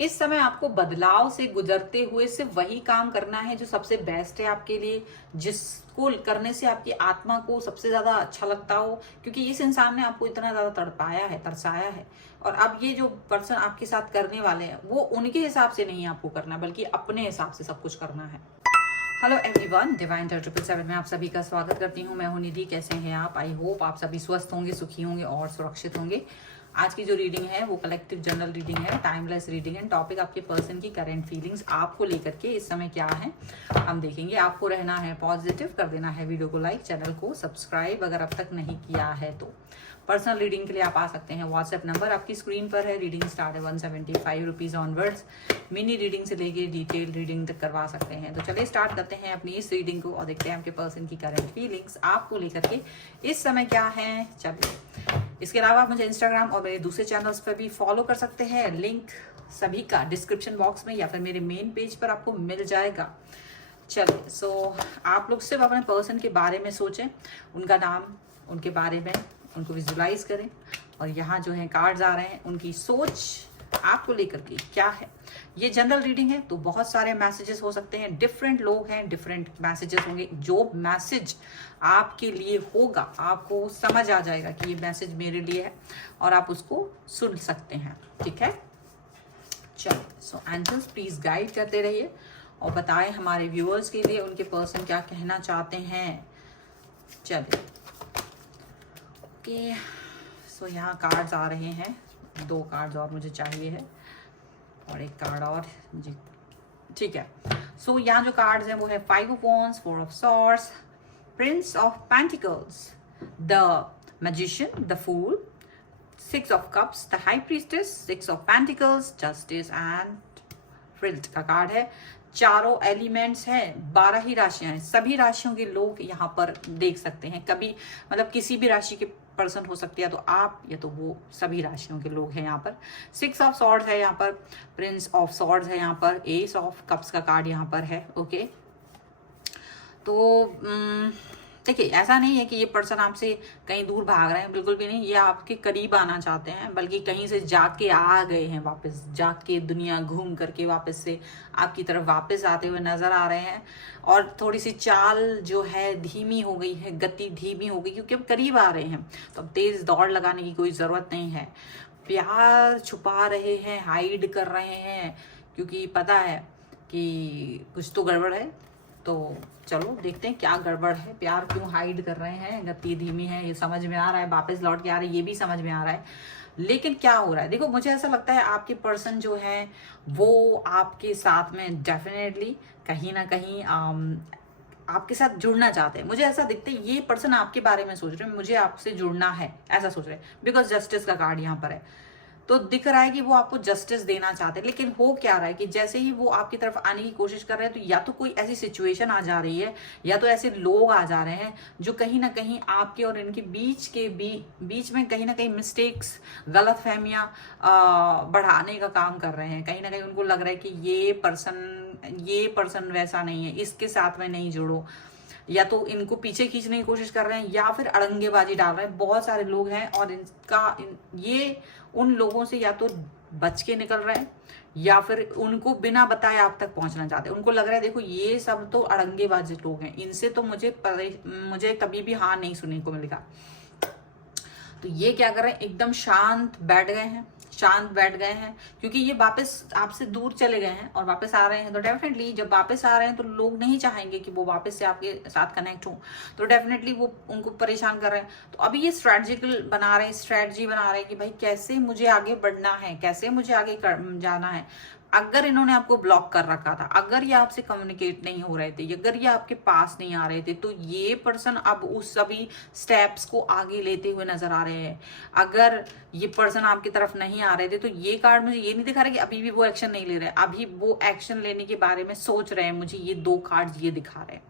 इस समय आपको बदलाव से गुजरते हुए सिर्फ वही काम करना है जो सबसे बेस्ट है आपके लिए, जिसको करने से आपकी आत्मा को सबसे ज्यादा अच्छा लगता हो, क्योंकि इस इंसान ने आपको इतना ज्यादा तड़पाया है, तरसाया है। और अब ये जो पर्सन आपके साथ करने वाले हैं वो उनके हिसाब से नहीं आपको करना, बल्कि अपने हिसाब से सब कुछ करना है। हेलो एवरीवन, डिवाइन 777 में आप सभी का स्वागत करती हूँ। मैं हूँ निधि। कैसे हैं आप? आई होप आप सभी स्वस्थ होंगे, सुखी होंगे और सुरक्षित होंगे। आज की जो रीडिंग है वो कलेक्टिव जनरल रीडिंग है, टाइमलेस रीडिंग है। टॉपिक आपके पर्सन की करंट फीलिंग्स आपको लेकर के इस समय क्या है हम देखेंगे। आपको रहना है पॉजिटिव, कर देना है वीडियो को लाइक, चैनल को सब्सक्राइब अगर अब तक नहीं किया है तो। पर्सनल रीडिंग के लिए आप आ सकते हैं। व्हाट्सएप नंबर आपकी स्क्रीन पर है। रीडिंग स्टार्ट है 175 रुपीज ऑनवर्ड्स। मिनी रीडिंग से लेके डिटेल रीडिंग तक करवा सकते हैं। तो चलिए स्टार्ट करते हैं अपनी इस रीडिंग को और देखते हैं आपके पर्सन की करंट फीलिंग्स आपको लेकर के इस समय क्या है। चलिए, इसके अलावा आप मुझे इंस्टाग्राम और मेरे दूसरे चैनल्स पर भी फॉलो कर सकते हैं। लिंक सभी का डिस्क्रिप्शन बॉक्स में या फिर मेरे मेन पेज पर आपको मिल जाएगा। चलिए, सो आप लोग सिर्फ अपने पर्सन के बारे में सोचें, उनका नाम, उनके बारे में उनको विजुलाइज करें। और यहाँ जो है कार्ड्स आ रहे हैं, उनकी सोच आपको लेकर के क्या है। ये जनरल रीडिंग है तो बहुत सारे मैसेजेस हो सकते हैं, डिफरेंट लोग हैं, डिफरेंट मैसेजेस होंगे। जो मैसेज आपके लिए होगा आपको समझ आ जाएगा कि ये मैसेज मेरे लिए है और आप उसको सुन सकते हैं। ठीक है, चलो। सो एंजल्स प्लीज गाइड करते रहिए और बताएं हमारे व्यूअर्स के लिए उनके पर्सन क्या कहना चाहते हैं। चलिए, ओके। सो यहाँ कार्ड्स आ रहे हैं। 2 कार्ड्स और मुझे चाहिए है और एक कार्ड और जी, ठीक है। सो यहाँ जो कार्ड्स हैं वो है 5 of wands, 4 of swords, prince of pentacles, the magician, the fool, 6 of cups, the high priestess, 6 of pentacles, justice and फ्रिल्ट का कार्ड है। चारों एलिमेंट्स हैं, 12 ही राशियां हैं। सभी राशियों के लोग यहाँ पर देख सकते हैं। कभी मतलब किसी भी राशि के पर्सन हो सकती है, तो आप या तो वो, सभी राशियों के लोग हैं यहाँ पर। 6 ऑफ सॉर्ड्स है यहाँ पर, प्रिंस ऑफ सॉर्ड्स है यहाँ पर, एस ऑफ कप्स का कार्ड यहाँ पर है। ओके, तो देखिए, ऐसा नहीं है कि ये पर्सन आपसे कहीं दूर भाग रहे हैं, बिल्कुल भी नहीं। ये आपके करीब आना चाहते हैं, बल्कि कहीं से जाके आ गए हैं, वापस जाके दुनिया घूम करके वापस से आपकी तरफ वापस आते हुए नजर आ रहे हैं। और थोड़ी सी चाल जो है धीमी हो गई है, गति धीमी हो गई, क्योंकि अब करीब आ रहे हैं तो अब तेज दौड़ लगाने की कोई जरूरत नहीं है। प्यार छुपा रहे हैं, हाइड कर रहे हैं, क्योंकि पता है कि कुछ तो गड़बड़ है। तो चलो देखते हैं क्या गड़बड़ है, प्यार क्यों हाइड कर रहे हैं, गति धीमी है ये समझ में आ रहा है, वापस लौट के आ रहे हैं ये भी समझ में आ रहा है। लेकिन क्या हो रहा है, देखो मुझे ऐसा लगता है आपके पर्सन जो है वो आपके साथ में डेफिनेटली कहीं ना कहीं आपके साथ जुड़ना चाहते हैं। मुझे ऐसा दिखता है ये पर्सन आपके बारे में सोच रहे हैं, मुझे आपसे जुड़ना है, ऐसा सोच रहे हैं। बिकॉज जस्टिस का कार्ड यहाँ पर है, तो दिख रहा है कि वो आपको जस्टिस देना चाहते हैं। लेकिन हो क्या रहा है कि जैसे ही वो आपकी तरफ आने की कोशिश कर रहे हैं, तो या तो कोई ऐसी सिचुएशन आ जा रही है, या तो ऐसे लोग आ जा रहे हैं जो कहीं ना कहीं आपके और इनके बीच में कहीं ना कहीं मिस्टेक्स, गलत फहमियां बढ़ाने का काम कर रहे हैं। कहीं ना कहीं उनको लग रहा है कि ये पर्सन वैसा नहीं है, इसके साथ में नहीं जुड़ो। या तो इनको पीछे खींचने की कोशिश कर रहे हैं या फिर अड़ंगेबाजी डाल रहे हैं। बहुत सारे लोग हैं और ये उन लोगों से या तो बच के निकल रहे हैं या फिर उनको बिना बताए आप तक पहुंचना चाहते हैं। उनको लग रहा है देखो ये सब तो अड़ंगेबाजी लोग हैं, इनसे तो मुझे कभी भी हाँ नहीं सुनने को मिलेगा। तो ये क्या कर रहे हैं, एकदम शांत बैठ गए हैं, क्योंकि ये वापस आपसे दूर चले गए हैं और वापस आ रहे हैं। तो डेफिनेटली जब वापस आ रहे हैं तो लोग नहीं चाहेंगे कि वो वापस से आपके साथ कनेक्ट हो, तो डेफिनेटली वो उनको परेशान कर रहे हैं। तो अभी ये स्ट्रेटजी बना रहे हैं कि भाई कैसे मुझे आगे बढ़ना है, कैसे मुझे आगे जाना है। अगर इन्होंने आपको ब्लॉक कर रखा था, अगर ये आपसे कम्युनिकेट नहीं हो रहे थे, अगर ये आपके पास नहीं आ रहे थे, तो ये पर्सन अब उस सभी स्टेप्स को आगे लेते हुए नजर आ रहे हैं। अगर ये पर्सन आपकी तरफ नहीं आ रहे थे, तो ये कार्ड मुझे ये नहीं दिखा रहा कि अभी भी वो एक्शन नहीं ले रहे, अभी वो एक्शन लेने के बारे में सोच रहे हैं। मुझे ये 2 कार्ड ये दिखा रहे हैं।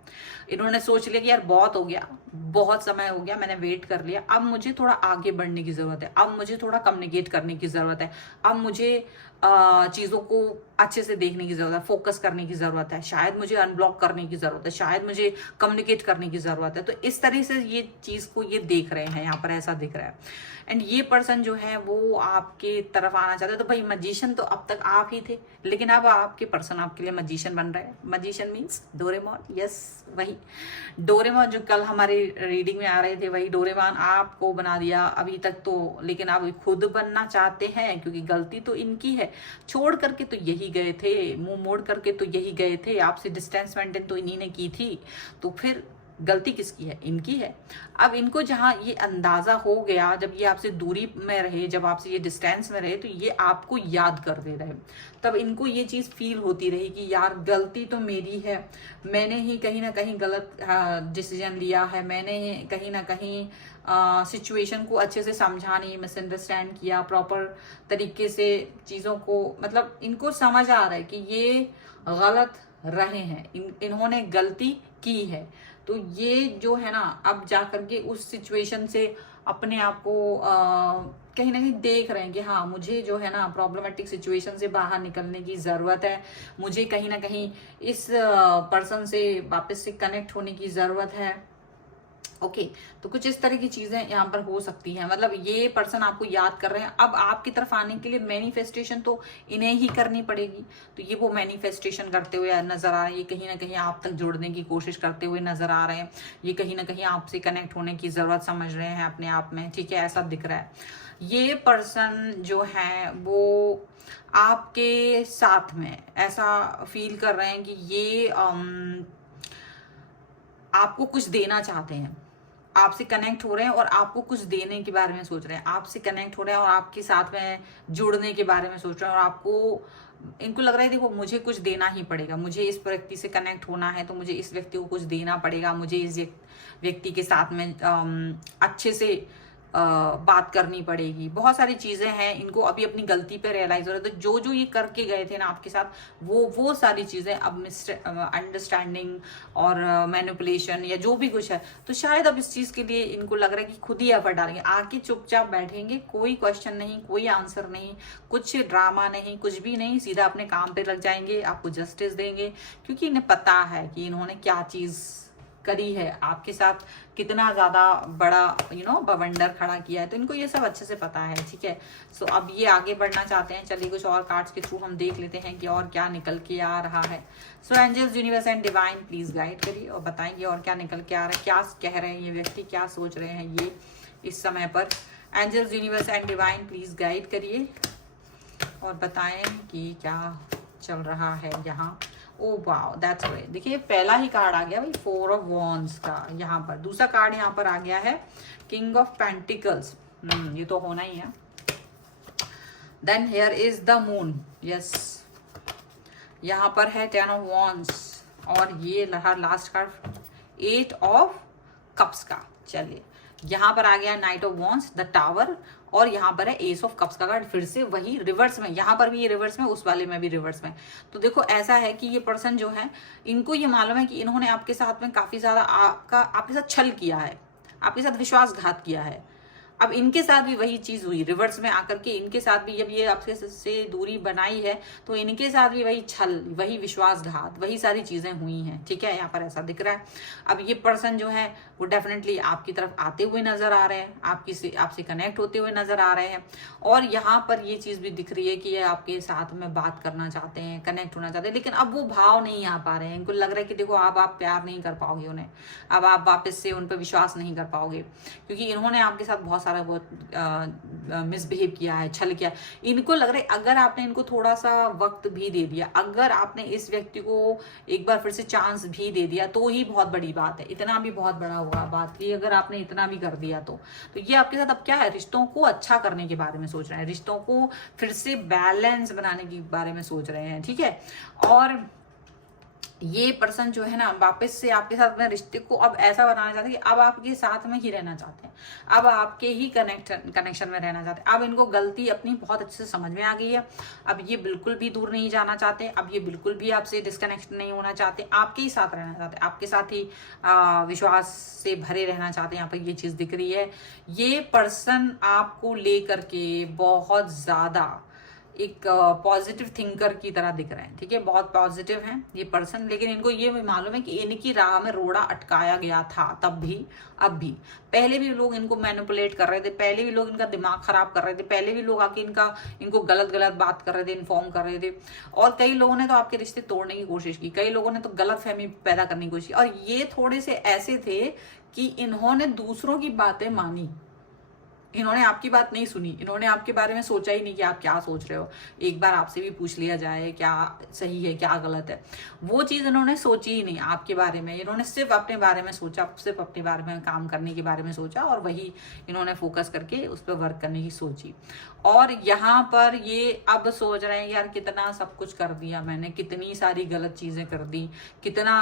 इन्होंने सोच लिया कि यार बहुत हो गया, बहुत समय हो गया, मैंने वेट कर लिया, अब मुझे थोड़ा आगे बढ़ने की जरूरत है, अब मुझे थोड़ा कम्युनिकेट करने की जरूरत है, अब मुझे चीजों को अच्छे से देखने की जरूरत है, फोकस करने की जरूरत है, शायद मुझे अनब्लॉक करने की जरूरत है, शायद मुझे कम्युनिकेट करने की जरूरत है। तो इस तरह से ये चीज को ये देख रहे हैं, यहाँ पर ऐसा दिख रहा है। एंड ये पर्सन जो है वो आपके तरफ आना चाहते हैं। तो भाई मजिशियन तो अब तक आप ही थे, लेकिन अब आपके पर्सन आपके लिए मजिशियन बन रहे हैं। मजिशियन मीन्स डोरेमोन, यस वही डोरेमोन जो कल हमारी रीडिंग में आ रहे थे, वही डोरेमोन आपको बना दिया अभी तक तो। लेकिन आप खुद बनना चाहते हैं, क्योंकि गलती तो इनकी है, छोड़ करके तो यही गए थे, मुंह मोड़ करके तो यही गए थे, आपसे डिस्टेंस मेंटेन तो इन्हीं ने की थी, तो फिर गलती किसकी है? इनकी है। अब इनको जहां ये अंदाजा हो गया, जब ये आपसे दूरी में रहे, जब आपसे ये डिस्टेंस में रहे, तो ये आपको याद कर दे रहे, तब इनको ये चीज फील होती रही कि यार गलती तो मेरी है, मैंने ही कहीं ना कहीं गलत डिसीजन लिया है, मैंने कहीं ना कहीं सिचुएशन को अच्छे से समझा नहीं, मिसअंडरस्टैंड किया, प्रॉपर तरीके से चीज़ों को, मतलब इनको समझ आ रहा है कि ये गलत रहे हैं, इन्होंने गलती की है। तो ये जो है ना, अब जा करके उस सिचुएशन से अपने आप को कहीं ना कहीं देख रहे हैं कि हाँ मुझे जो है ना प्रॉब्लमेटिक सिचुएशन से बाहर निकलने की ज़रूरत है, मुझे कहीं ना कहीं इस पर्सन से वापस से कनेक्ट होने की ज़रूरत है। ओके तो कुछ इस तरह की चीजें यहाँ पर हो सकती हैं, मतलब ये पर्सन आपको याद कर रहे हैं। अब आपकी तरफ आने के लिए मैनिफेस्टेशन तो इन्हें ही करनी पड़ेगी, तो ये वो मैनिफेस्टेशन करते हुए नजर आ रहे हैं, ये कहीं ना कहीं आप तक जुड़ने की कोशिश करते हुए नजर आ रहे हैं, ये कहीं ना कहीं आपसे कनेक्ट होने की जरूरत समझ रहे हैं अपने आप में, ठीक है, ऐसा दिख रहा है। ये पर्सन जो है वो आपके साथ में ऐसा फील कर रहे हैं कि ये आपको कुछ देना चाहते हैं, आपसे कनेक्ट हो रहे हैं और आपको कुछ देने के बारे में सोच रहे हैं, आपसे कनेक्ट हो रहे हैं और आपके साथ में जुड़ने के बारे में सोच रहे हैं, और आपको इनको लग रहा है देखो मुझे कुछ देना ही पड़ेगा, मुझे इस व्यक्ति से कनेक्ट होना है तो मुझे इस व्यक्ति को कुछ देना पड़ेगा, मुझे इस व्यक्ति के साथ में अच्छे से बात करनी पड़ेगी, बहुत सारी चीजें हैं। इनको अभी अपनी गलती पे रियलाइज हो रहा है, तो जो जो ये करके गए थे ना आपके साथ, वो सारी चीजें अब अंडरस्टैंडिंग और मैनिपुलेशन या जो भी कुछ है, तो शायद अब इस चीज के लिए इनको लग रहा है कि खुद ही एफर्ट डालेंगे, आके चुपचाप बैठेंगे, कोई क्वेश्चन नहीं, कोई आंसर नहीं, कुछ ड्रामा नहीं, कुछ भी नहीं, सीधा अपने काम पे लग जाएंगे, आपको जस्टिस देंगे, क्योंकि इन्हें पता है कि इन्होंने क्या चीज करी है आपके साथ, कितना ज्यादा बड़ा बवंडर खड़ा किया है, तो इनको ये सब अच्छे से पता है, ठीक है। सो अब ये आगे बढ़ना चाहते हैं। चलिए कुछ और कार्ड्स के थ्रू हम देख लेते हैं कि और क्या निकल के आ रहा है। So angels, universe and divine please guide करिए और बताएंगे और क्या निकल के आ रहा है, क्या कह रहे हैं ये व्यक्ति, क्या सोच रहे हैं ये इस समय पर। Angels, universe and divine please guide करिए और बताएं कि क्या चल रहा है यहाँ। Oh wow, that's great. देखिए पहला ही कार्ड आ गया भाई, 4 ऑफ वॉन्ड्स का यहाँ पर। दूसरा कार्ड यहाँ पर आ गया है किंग ऑफ पेंटिकल्स, ये तो होना ही है। Then here is the moon, yes. यहाँ पर है 10 ऑफ वॉन्ड्स और ये रहा लास्ट कार्ड 8 ऑफ कप्स का। चलिए यहाँ पर आ गया night of wands, the tower, और यहाँ पर है एस ऑफ कप्स का कार्ड, फिर से वही रिवर्स में, यहाँ पर भी ये रिवर्स में, उस वाले में भी रिवर्स में। तो देखो ऐसा है कि ये पर्सन जो है, इनको ये मालूम है कि इन्होंने आपके साथ में काफी ज्यादा आपके साथ छल किया है, आपके साथ विश्वासघात किया है। अब इनके साथ भी वही चीज हुई, रिवर्स में आकर के इनके साथ भी, जब ये आपके से दूरी बनाई है तो इनके साथ भी वही छल, वही विश्वासघात, वही सारी चीजें हुई हैं, ठीक है, यहाँ पर ऐसा दिख रहा है। अब ये पर्सन जो है वो डेफिनेटली आपकी तरफ आते हुए नजर आ रहे हैं, आपसे कनेक्ट होते हुए नजर आ रहे हैं, और यहाँ पर ये चीज भी दिख रही है कि ये आपके साथ में बात करना चाहते हैं, कनेक्ट होना चाहते हैं, लेकिन अब वो भाव नहीं आ पा रहे हैं। इनको लग रहा है कि देखो अब आप प्यार नहीं कर पाओगे उन्हें, अब आप वापस से उन पर विश्वास नहीं कर पाओगे, क्योंकि इन्होंने आपके साथ बहुत बहुत मिसबिहेव किया है, छल किया। इनको लग रहा है अगर आपने इनको थोड़ा सा वक्त भी दे दिया, अगर आपने इस व्यक्ति को एक बार फिर से चांस भी दे दिया, तो ही बहुत बड़ी बात है, इतना भी बहुत बड़ा होगा बात की अगर आपने इतना भी कर दिया तो ये आपके साथ अब क्या है, रिश्तों को अच्छा करने के बारे में सोच रहे हैं, रिश्तों को फिर से बैलेंस बनाने के बारे में सोच रहे हैं, ठीक है। और ये पर्सन जो है ना वापस से आपके साथ में रिश्ते को अब ऐसा बनाना चाहते हैं कि अब आपके साथ में ही रहना चाहते हैं, अब आपके ही कनेक्शन में रहना चाहते हैं। अब इनको गलती अपनी बहुत अच्छे से समझ में आ गई है, अब ये बिल्कुल भी दूर नहीं जाना चाहते, अब ये बिल्कुल भी आपसे डिस्कनेक्ट नहीं होना चाहते, आपके ही साथ रहना चाहते हैं, आपके साथ ही विश्वास से भरे रहना चाहते हैं। यहाँ पर ये चीज दिख रही है। ये पर्सन आपको लेकर के बहुत ज्यादा एक पॉजिटिव थिंकर की तरह दिख रहे हैं, ठीक है, बहुत पॉजिटिव हैं ये पर्सन। लेकिन इनको ये भी मालूम है कि इनकी राह में रोड़ा अटकाया गया था, तब भी अब भी। पहले भी लोग इनको मैनिपुलेट कर रहे थे, पहले भी लोग इनका दिमाग खराब कर रहे थे, पहले भी लोग आके इनको गलत गलत बात कर रहे थे, इन्फॉर्म कर रहे थे। और कई लोगों ने तो आपके रिश्ते तोड़ने की कोशिश की, कई लोगों ने तो गलत फहमी पैदा करने की कोशिश की। और ये थोड़े से ऐसे थे कि इन्होंने दूसरों की बातें मानी, इन्होंने आपकी बात नहीं सुनी, इन्होंने आपके बारे में सोचा ही नहीं कि आप क्या सोच रहे हो। एक बार आपसे भी पूछ लिया जाए क्या सही है क्या गलत है, वो चीज़ इन्होंने सोची ही नहीं आपके बारे में। इन्होंने सिर्फ अपने बारे में सोचा, सिर्फ अपने बारे में काम करने के बारे में सोचा, और वही इन्होंने फोकस करके उस पर वर्क करने की सोची। और यहाँ पर ये अब सोच रहे हैं यार कितना सब कुछ कर दिया मैंने, कितनी सारी गलत चीज़ें कर दी, कितना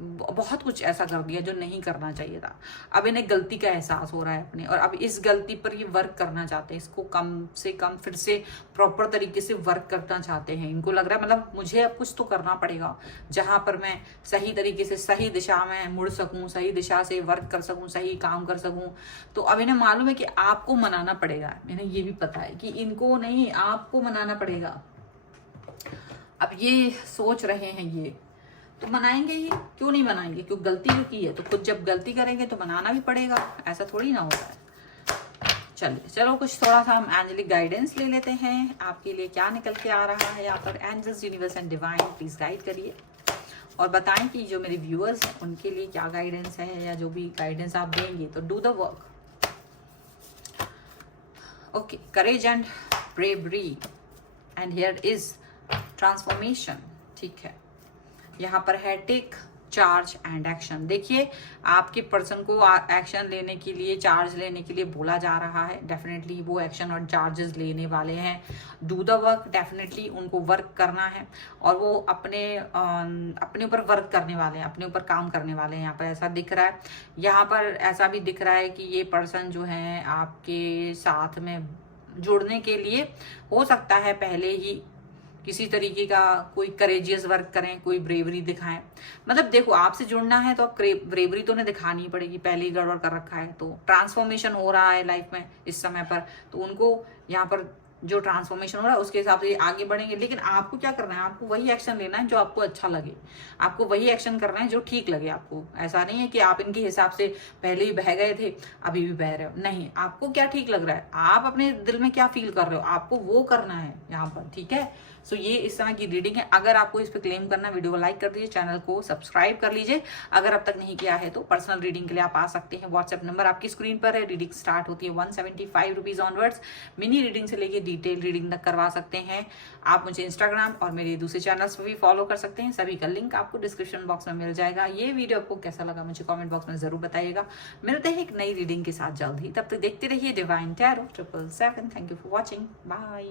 बहुत कुछ ऐसा कर दिया जो नहीं करना चाहिए था। अब इन्हें गलती का एहसास हो रहा है अपने, और अब इस गलती पर ये वर्क करना चाहते हैं, इसको कम से कम फिर से प्रॉपर तरीके से वर्क करना चाहते हैं। इनको लग रहा है मतलब मुझे अब कुछ तो करना पड़ेगा जहां पर मैं सही तरीके से सही दिशा में मुड़ सकूं, सही दिशा से वर्क कर सकूं, सही काम कर सकूं। तो अब इन्हें मालूम है कि आपको मनाना पड़ेगा, इन्हें ये भी पता है कि इनको नहीं, आपको मनाना पड़ेगा। अब ये सोच रहे हैं ये तो मनाएंगे ही, क्यों नहीं मनाएंगे, क्यों गलती जो की है तो खुद जब गलती करेंगे तो मनाना भी पड़ेगा, ऐसा थोड़ी ना होता है। चलिए चलो कुछ थोड़ा सा हम एंजेलिक गाइडेंस ले लेते हैं, आपके लिए क्या निकल के आ रहा है यहाँ पर। Angels, universe and divine please guide करिए और बताएं कि जो मेरे व्यूअर्स हैं उनके लिए क्या गाइडेंस है, या जो भी गाइडेंस आप देंगे तो do the work. Okay, courage and bravery and here is transformation, ठीक है। यहाँ पर है टेक चार्ज एंड एक्शन। देखिए आपके पर्सन को एक्शन लेने के लिए, चार्ज लेने के लिए बोला जा रहा है। डेफिनेटली वो एक्शन और चार्जेस लेने वाले हैं। डू द वर्क, डेफिनेटली उनको वर्क करना है और वो अपने ऊपर वर्क करने वाले हैं, अपने ऊपर काम करने वाले हैं। यहाँ पर ऐसा दिख रहा है, यहाँ पर ऐसा भी दिख रहा है कि ये पर्सन जो है आपके साथ में जुड़ने के लिए हो सकता है पहले ही किसी तरीके का कोई करेजियस वर्क करें, कोई ब्रेवरी दिखाएं। मतलब देखो आपसे जुड़ना है तो अब ब्रेवरी तो उन्हें दिखानी ही पड़ेगी, पहले ही गड़बड़ कर रखा है तो ट्रांसफॉर्मेशन हो रहा है लाइफ में इस समय पर, तो उनको यहाँ पर जो ट्रांसफॉर्मेशन हो रहा है उसके हिसाब से आगे बढ़ेंगे। लेकिन आपको क्या करना है, आपको वही एक्शन लेना है जो आपको अच्छा लगे, आपको वही एक्शन करना है जो ठीक लगे आपको। ऐसा नहीं है कि आप इनके हिसाब से पहले ही बह गए थे अभी भी बह रहे हो, नहीं, आपको क्या ठीक लग रहा है, आप अपने दिल में क्या फील कर रहे हो, आपको वो करना है यहाँ पर, ठीक है। सो ये इस समय की रीडिंग है। अगर आपको इस पर क्लेम करना, वीडियो को लाइक कर दीजिए, चैनल को सब्सक्राइब कर लीजिए। अगर अब तक नहीं किया है तो पर्सनल रीडिंग के लिए आप आ सकते हैं, व्हाट्सएप नंबर आपकी स्क्रीन पर है। रीडिंग स्टार्ट होती है 175 रुपीज ऑनवर्ड्स। मिनी रीडिंग से लेके डिटेल रीडिंग तक करवा सकते हैं। आप मुझे इंस्टाग्राम और मेरे दूसरे चैनल्स पर भी फॉलो कर सकते हैं, सभी का लिंक आपको डिस्क्रिप्शन बॉक्स में मिल जाएगा। ये वीडियो आपको कैसा लगा मुझे कॉमेंट बॉक्स में जरूर बताइएगा। मिलते हैं एक नई रीडिंग के साथ जल्द ही, तब तक देखते रहिए divine tarot 777। Thank you for watching, bye.